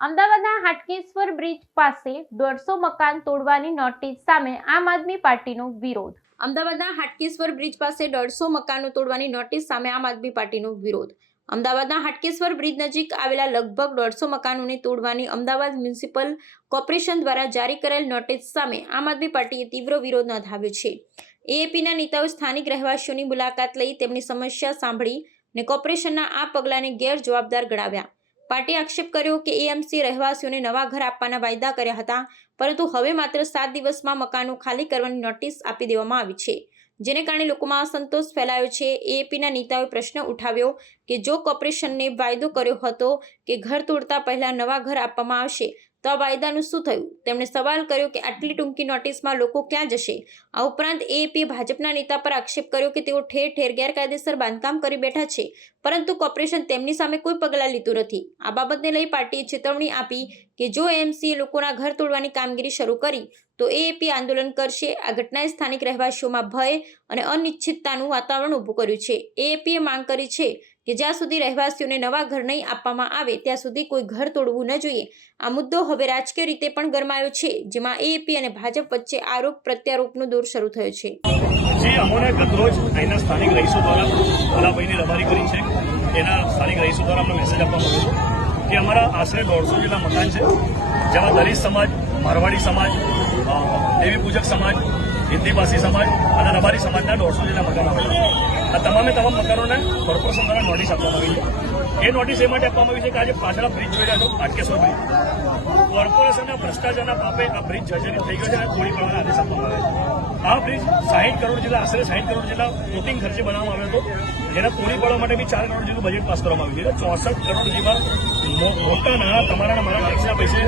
અમદાવાદના હાટકેશ્વર બ્રિજ પાસે દોઢસો મકાન તોડવાની નોટિસ સામે આમ આદમી પાર્ટીનો વિરોધ. અમદાવાદના હાટકેશ્વર બ્રિજ પાસે દોઢસો મકાનો તોડવાની નોટિસ સામે આમ આદમી પાર્ટીનો વિરોધ. અમદાવાદના હાટકેશ્વર બ્રિજ નજીક આવેલા લગભગ દોઢસો મકાનોને તોડવાની અમદાવાદ મ્યુનિસિપલ કોર્પોરેશન દ્વારા જારી કરેલ નોટિસ સામે આમ આદમી પાર્ટીએ તીવ્ર વિરોધ નોંધાવ્યો છે. એએપીના નેતાઓ સ્થાનિક રહેવાસીઓની મુલાકાત લઈ તેમની સમસ્યા સાંભળી અને કોર્પોરેશનના આ પગલાંને ગેરજવાબદાર ગણાવ્યા. પાર્ટીએ આક્ષેપ કર્યો કે એએમસી રહેવાસીઓને નવા ઘર આપવાના વાયદા કર્યા હતા, પરંતુ હવે માત્ર સાત દિવસમાં મકાનો ખાલી કરવાની નોટિસ આપી દેવામાં આવી છે, જેને કારણે લોકોમાં અસંતોષ ફેલાયો છે. એએપીના નેતાઓએ પ્રશ્ન ઉઠાવ્યો કે જો કોર્પોરેશનને વાયદો કર્યો હતો કે ઘર તોડતા પહેલા નવા ઘર આપવામાં આવશે તો આ વાયદાનું શું થયું? તેમણે સવાલ કર્યો કે આટલી ટૂંકી નોટિસમાં લોકો ક્યાં જશે? આ ઉપરાંત એએપીએ ભાજપના નેતા પર આક્ષેપ કર્યો કે તેઓ ઠેર ઠેર ગેરકાયદેસર બાંધકામ કરી બેઠા છે, પરંતુ કોર્પોરેશન તેમની સામે કોઈ પગલાં લીધું નથી. આ બાબતને લઈ પાર્ટીએ ચેતવણી આપી કે જો એમસીએ લોકોના ઘર તોડવાની કામગીરી શરૂ કરી, તો એએપી આંદોલન કરશે, આ ઘટનાએ સ્થાનિક રહેવાસીઓમાં ભય અને અનિશ્ચિતતાનું વાતાવરણ ઊભું કર્યું છે. એએપીએ માંગ કરી છે કે જ્યાં સુધી રહેવાસીઓને નવા ઘર નહીં આપવામાં આવે, ત્યાં સુધી કોઈ ઘર તોડવું ન જોઈએ. આ મુદ્દો હવે રાજકીય રીતે પણ ગરમાયો છે, જેમાં એએપી અને ભાજપ વચ્ચે આરોપ પ્રત્યારોપનો દોર શરૂ થયો છે. કે અમારા આશરે દોઢસો જેટલા મકાન છે, જેમાં દલિત સમાજ, મારવાડી સમાજ દેવી પૂજક સમાજ હિન્દીભાષી સમાજ અને રબારી સમાજના દોઢસો જેટલા મકાનો આવેલા આ તમામે તમામ મકાનોને કોર્પોરેશન દ્વારા નોટિસ આપવામાં આવી છે. એ નોટિસ એ માટે આપવામાં આવી છે કે આજે પાછળ બ્રિજ જોઈ રહ્યા છો હાટકેશ્વર બ્રિજ કોર્પોરેશનના ભ્રષ્ટાચારના પાપે આ બ્રિજ જર્જરિત થઈ ગયો છે અને તોડી પાડવાના આદેશ આપવામાં આવ્યા છે. આ બ્રિજ સાહીઠ કરોડ જેટલા, આશરે સાહીઠ કરોડ જેટલા ફૂટિંગ ખર્ચે બનાવવામાં આવ્યો હતો. જેના તોડી પાડવા માટે બી ચાર કરોડ જેટલું બજેટ પાસ કરવામાં આવ્યું છે. ચોસઠ કરોડ જેવા મોટા નાણાં તમારા મારા ટેક્સના પૈસે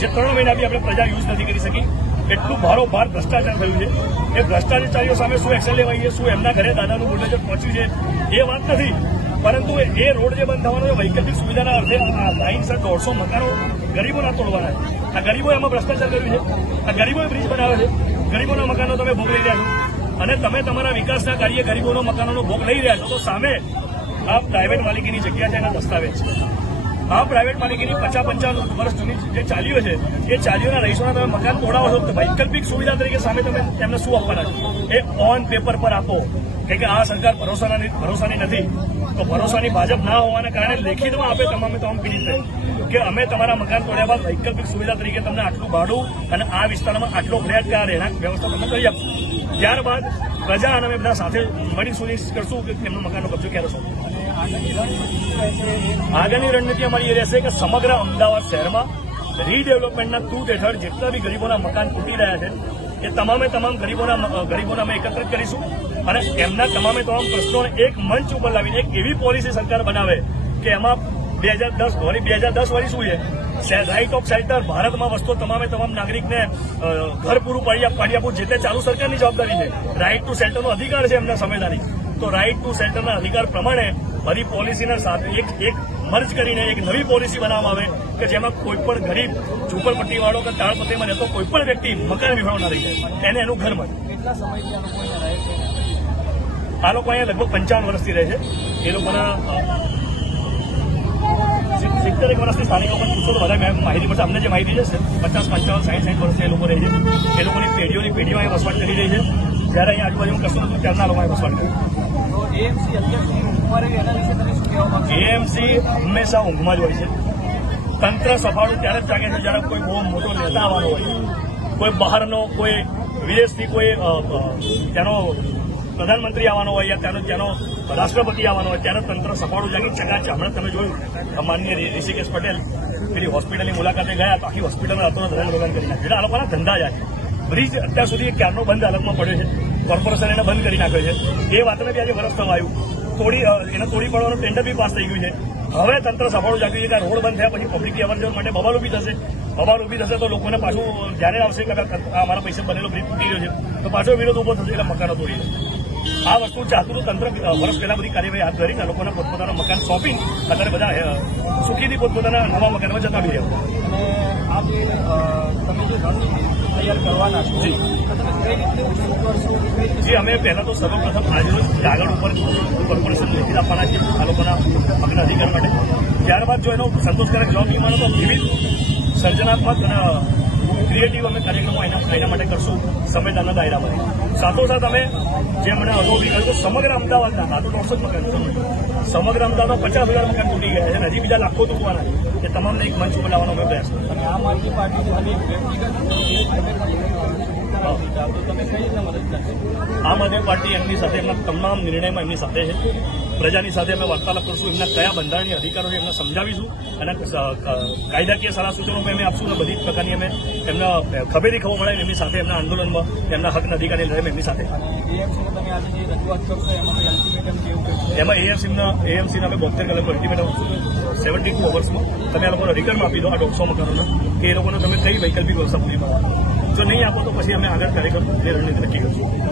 જે ત્રણ મહિના બી આપણે પ્રજા યુઝ નથી કરી શકી. એટલું ભારોભાર ભ્રષ્ટાચાર થયું છે એ ભ્રષ્ટાચારીઓ સામે શું એક્શન લેવાઈએ, શું એમના ઘરે દાદાનું બુલડોઝર પહોંચ્યું છે, એ વાત નથી. પરંતુ એ રોડ જે બંધ થવાનો છે, વૈકલ્પિક સુવિધાના અર્થે લાઇનસર દોઢસો મકાનો ગરીબોના તોડવાના. આ ગરીબોએ એમાં ભ્રષ્ટાચાર કર્યું છે. આ ગરીબોએ બ્રિજ બનાવ્યો છે. ગરીબોના મકાનો તમે ભોગ લઈ રહ્યા છો. અને તમે તમારા વિકાસના કાર્યે ગરીબોના મકાનોનો ભોગ લઈ રહ્યા છો. તો સામે આ પ્રાઇવેટ માલિકીની જગ્યા છે, એના દસ્તાવેજ છે. આ પ્રાઇવેટ માલિકીની પચાસ પંચાવન વર્ષ જૂની જે ચાલીઓ છે, એ ચાલીઓના રહીશોના તમે મકાન તોડાવો છો, તો વૈકલ્પિક સુવિધા તરીકે સામે તમે તેમને શું આપવાના છો? એ ઓન પેપર પર આપો. કે કે આ સરકાર ભરોસાની ભરોસાની નથી. તો ભરોસાની ભાજપ ના હોવાના કારણે લેખિતમાં આપે તમામે તમામ પીડિતને કે અમે તમારા મકાન તોડ્યા બાદ વૈકલ્પિક સુવિધા તરીકે તમને આટલું ભાડું અને આ વિસ્તારમાં આટલો ફ્લેટ કે આ રહેણાંક વ્યવસ્થા તમને કરી આપશું. ત્યારબાદ પ્રજા અને અમે બધા સાથે મળી સુનિશ્ચિત કરશું કે એમનું મકાનનો કબજો ક્યારે સોંપો. આગળની રણનીતિ અમારી એ રહેશે કે સમગ્ર અમદાવાદ શહેરમાં રીડેવલપમેન્ટના તૂટ હેઠળ જેટલા બી ગરીબોના મકાન તૂટી રહ્યા છે, એ તમામે તમામ ગરીબોના ગરીબોને અમે એકત્રિત કરીશું અને એમના તમામે તમામ પ્રશ્નોને એક મંચ ઉપર લાવીને એક એવી પોલિસી સરકાર બનાવે કે એમાં બે હજાર દસ વળી બે હજાર દસ વળી શું છે? રાઇટ ઓફ શેલ્ટર ભારતમાં વસ્તુ તમામે તમામ નાગરિકને ઘર પૂરું પાડી પાડી આપવું જે તે ચાલુ સરકારની જવાબદારી છે. રાઇટ ટુ શેલ્ટરનો અધિકાર છે એમના સંવિધાનિક તો રાઇટ ટુ શેલ્ટરના અધિકાર પ્રમાણે બધી પોલિસીના સાથે એક એક મર્જ કરીને એક નવી પોલિસી બનાવવામાં આવે કે જેમાં કોઈ પણ ગરીબ ઝુંપડપટ્ટીવાળો કે તાળપત્રીમાં રહેતો કોઈ પણ વ્યક્તિ મકાન વિભાવ ના રહી જાય. એને એનું ઘર મળે. આ લોકો અહીંયા લગભગ પંચાવન વર્ષથી રહે છે. એ લોકોના સિત્તેરેક વર્ષથી સ્થાનિકો પણ પૂછો તો વધારે મેં માહિતી પડશે અમને જે માહિતી છે પચાસ પંચાવન સાઠ સાઠ વર્ષથી એ લોકો રહે છે. એ લોકોની પેઢીઓની પેઢીઓ અહીંયા વસવાટ કરી રહી છે. જ્યારે અહીંયા આજુબાજુ કશું નથી ત્યારના લોકો અહીંયા વસવાટ કરે એએમસી હંમેશા ઊંઘમાં જ હોય છે. તંત્ર સફાળું ત્યારે જ જાગે છે જ્યારે કોઈ બહુ મોટો નેતા આવવાનો હોય. કોઈ બહારનો કોઈ વિદેશથી કોઈ ત્યાંનો પ્રધાનમંત્રી આવવાનો હોય યા ત્યાંનો ત્યાંનો રાષ્ટ્રપતિ આવવાનો હોય, ત્યારે તંત્ર સફાળું જાગી. ચકાચે હમણાં તમે જોયું માનનીય ઋ- ઋષિકેશ પટેલ પેલી હોસ્પિટલની મુલાકાતે ગયા તો આખી હોસ્પિટલમાં રાતોનો ધન રોગાન કરી નાખ્યું. આ લોકોના ધંધા જાય બ્રિજ અત્યાર સુધી ક્યારનો બંધ હાલતમાં પડ્યો છે. કોર્પોરેશન એને બંધ કરી નાખ્યો છે. એ વાતને બી આજે વરસ આવ્યું. તોડી એને તોડી પાડવાનું ટેન્ડર બી પાસ થઈ ગયું છે. હવે તંત્ર સફળ જાગ્યું છે કે રોડ બંધ થયા પછી પબ્લિકની અવર જવર માટે બબાલ ઊભી થશે. બબાલ ઊભી થશે તો લોકોને પાછું ધ્યાને આવશે કે અમારા પૈસે બનેલો બ્રિજ તૂટી રહ્યો છે. તો પાછો વિરોધ ઊભો થશે એટલે મકાનો તોડી આ વસ્તુ ચાહતું તંત્ર વર્ષ પહેલા બધી કાર્યવાહી હાથ ધરીને લોકોને પોતપોતાના મકાન સોંપીને અત્યારે બધા સુખીથી પોતપોતાના નવા મકાનમાં જતા બી રહ્યા આ જે તમે જે રણનીતિ તૈયાર કરવાના છો તમે કઈ રીતે કરશો? જે અમે પહેલા તો સર્વપ્રથમ આજરોજ કાગળ ઉપર કોર્પોરેશન લેખિત આપવાના છે આ લોકોના હકના અધિકાર માટે. ત્યારબાદ જો એનો સંતોષકારક જવાબ નહીં માનો તો વિવિધ સર્જનાત્મક અને ક્રિએટિવ અમે કાર્યક્રમો એના એના માટે કરશું સંવેદનના દાયરામાં સાથોસાથ અમે જે મને અગાઉ કે સમગ્ર અમદાવાદના આ તો દોઢસો જ મકાન સમગ્ર અમદાવાદમાં પચાસ હજાર મકાન તૂટી ગયા છે અને હજી બીજા લાખો તૂટવાના છે. એ તમામને એક મંચ બનાવવાનો પ્રયાસ. અને આમ આદમી પાર્ટી ખાલી વ્યક્તિગત તમે કઈ રીતના મદદ કરશો? આમ આદમી પાર્ટી એમની સાથે એમના તમામ નિર્ણયમાં એમની સાથે છે. પ્રજાની સાથે અમે વાર્તાલાપ કરશું, એમના કયા બંધારણીય અધિકારો છે એમને સમજાવીશું અને કાયદાકીય સારા સૂચનો અમે આપશું અને બધી પ્રકારની અમે એમના ખબેરી ખબર મળે એમની સાથે એમના આંદોલનમાં એમના હકના અધિકારી લડે એમની સાથે. એમાં એએમસીના એએમસીના અમે બોતેર કલાક અલ્ટિમેટમ સેવન્ટી ટુ અવર્સમાં તમે આ લોકોને રિટર્ન આપી દો આ દોઢસો મકાનોના, કે એ લોકોને તમે કઈ વૈકલ્પિક વ્યવસ્થા પૂરી પાડો જો નહીં આપો તો પછી અમે આગળ કાર્યક્રમ રણનીતિ નક્કી કરશું.